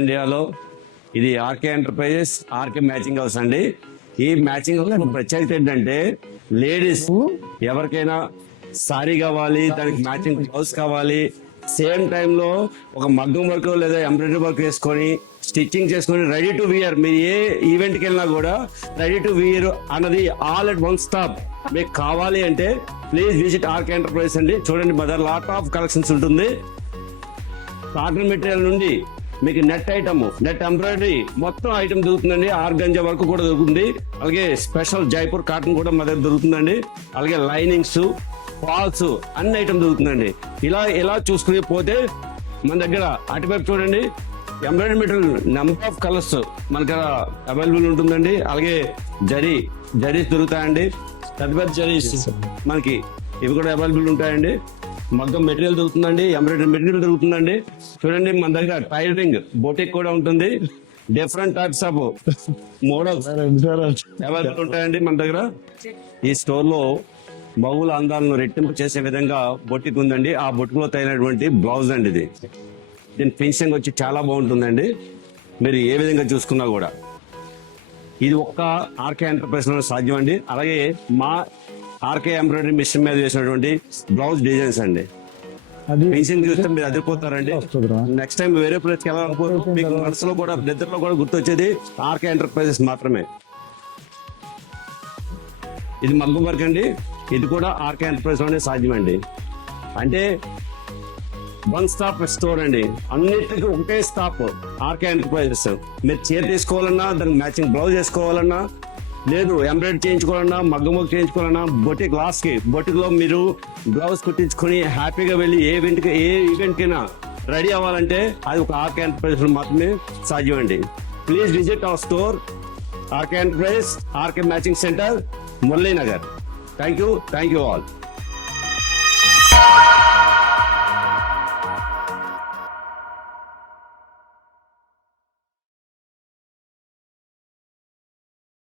ఇండియాలో ఇది RK enterprises, RK matching house అండి. ఈ మ్యాచింగ్ హౌస్ ప్రత్యేకత ఏంటంటే లేడీస్ ఎవరికైనా సారీ కావాలి, దానికి మ్యాచింగ్ బ్లౌజ్ కావాలి, సేమ్ టైంలో ఒక మగ్గం వర్క్ లేదా ఎంబ్రాయిడరీ వర్క్ వేసుకొని స్టిచ్చింగ్ చేసుకొని రెడీ టు వియర్, మీరు ఏ ఈవెంట్కి వెళ్ళినా కూడా రెడీ టు వియర్ అన్నది ఆల్ అట్ వన్ స్టాప్ మీకు కావాలి అంటే ప్లీజ్ విజిట్ ఆర్కే ఎంటర్ప్రైజెస్ అండి. చూడండి మదర్, లాట్ ఆఫ్ కలెక్షన్స్ ఉంటుంది. కాటన్ మెటీరియల్ నుండి మీకు నెట్ ఐటమ్, నెట్ ఎంబ్రాయిడరీ మొత్తం ఐటమ్ దొరుకుతుందండి. ఆర్గంజా వర్క్ కూడా దొరుకుతుంది. అలాగే స్పెషల్ జైపూర్ కాటన్ కూడా మన దగ్గర దొరుకుతుందండి. అలాగే లైనింగ్స్, ఫాల్స్ అన్ని ఐటమ్ దొరుకుతుందండి. ఇలా చూసుకుని పోతే మన దగ్గర అటువైపు చూడండి embroidery material number of colours మన దగ్గర అవైలబుల్ ఉంటుందండి. అలాగే జరీస్ దొరుకుతాయండి. పెద్ద జరీస్ మనకి ఇవి కూడా అవైలబుల్ ఉంటాయండి. మగ్గం మెటీరియల్ దొరుకుతుందండి, ఎంబ్రాయిడరీ మెటీరియల్ దొరుకుతుందండి. చూడండి మన దగ్గర టైలరింగ్ బొటిక్ కూడా ఉంటుంది. Different types of models available ఉంటాయండి మన దగ్గర. ఈ స్టోర్ లో బహుళ అందాలను రెట్టింపు చేసే విధంగా బొటిక్ ఉందండి. ఆ బొటిక్ లో తగినటువంటి బ్లౌజ్ అండి ఇది. దీని ఫినిషింగ్ వచ్చి చాలా బాగుంటుందండి. మీరు ఏ విధంగా చూసుకున్నా కూడా ఇది ఒక్క ఆర్కే ఎంటర్ప్రైజ్ లో సాధ్యం అండి. అలాగే మా ఆర్కే ఎంబ్రాయిడరీ మిషన్ మీద వేసినటువంటి బ్లౌజ్ డిజైన్స్ అండి. ఫినిషింగ్ చూస్తే మీరు అదిరిపోతారండి. నెక్స్ట్ టైం వేరే ప్లేస్ కి వెళ్ళాలనుకోరు, మీకు మనసులో కూడా నిద్రలో కూడా గుర్తొచ్చేది ఆర్కే ఎంటర్ప్రైజెస్ మాత్రమే. ఇది మగ్గం వర్క్ అండి. ఇది కూడా ఆర్కే ఎంటర్ప్రైజ్ లోనే సాధ్యం అండి. అంటే వన్ స్టాప్ స్టోర్ అండి. అన్నిటికీ ఒకటే స్టాప్ ఆర్కే ఎంటర్ప్రైజెస్. మీరు చీర తీసుకోవాలన్నా, దానికి మ్యాచింగ్ బ్లౌజ్ వేసుకోవాలన్నా, లేదు ఎంబ్రాయిడరీ చేయించుకోవాలన్నా, మగ్గం వర్క్ చేయించుకోవాలన్నా, బొటిక్ లో మీరు బ్లౌజ్ కుట్టించుకొని హ్యాపీగా వెళ్ళి ఏ ఈవెంట్ కైనా రెడీ అవ్వాలంటే అది ఒక ఆర్కే ఎంటర్ప్రైజ్ మాత్రమే సాధ్యం అండి. Please visit our store RK enterprise, RK matching centre, Murali Nagar. Thank you all.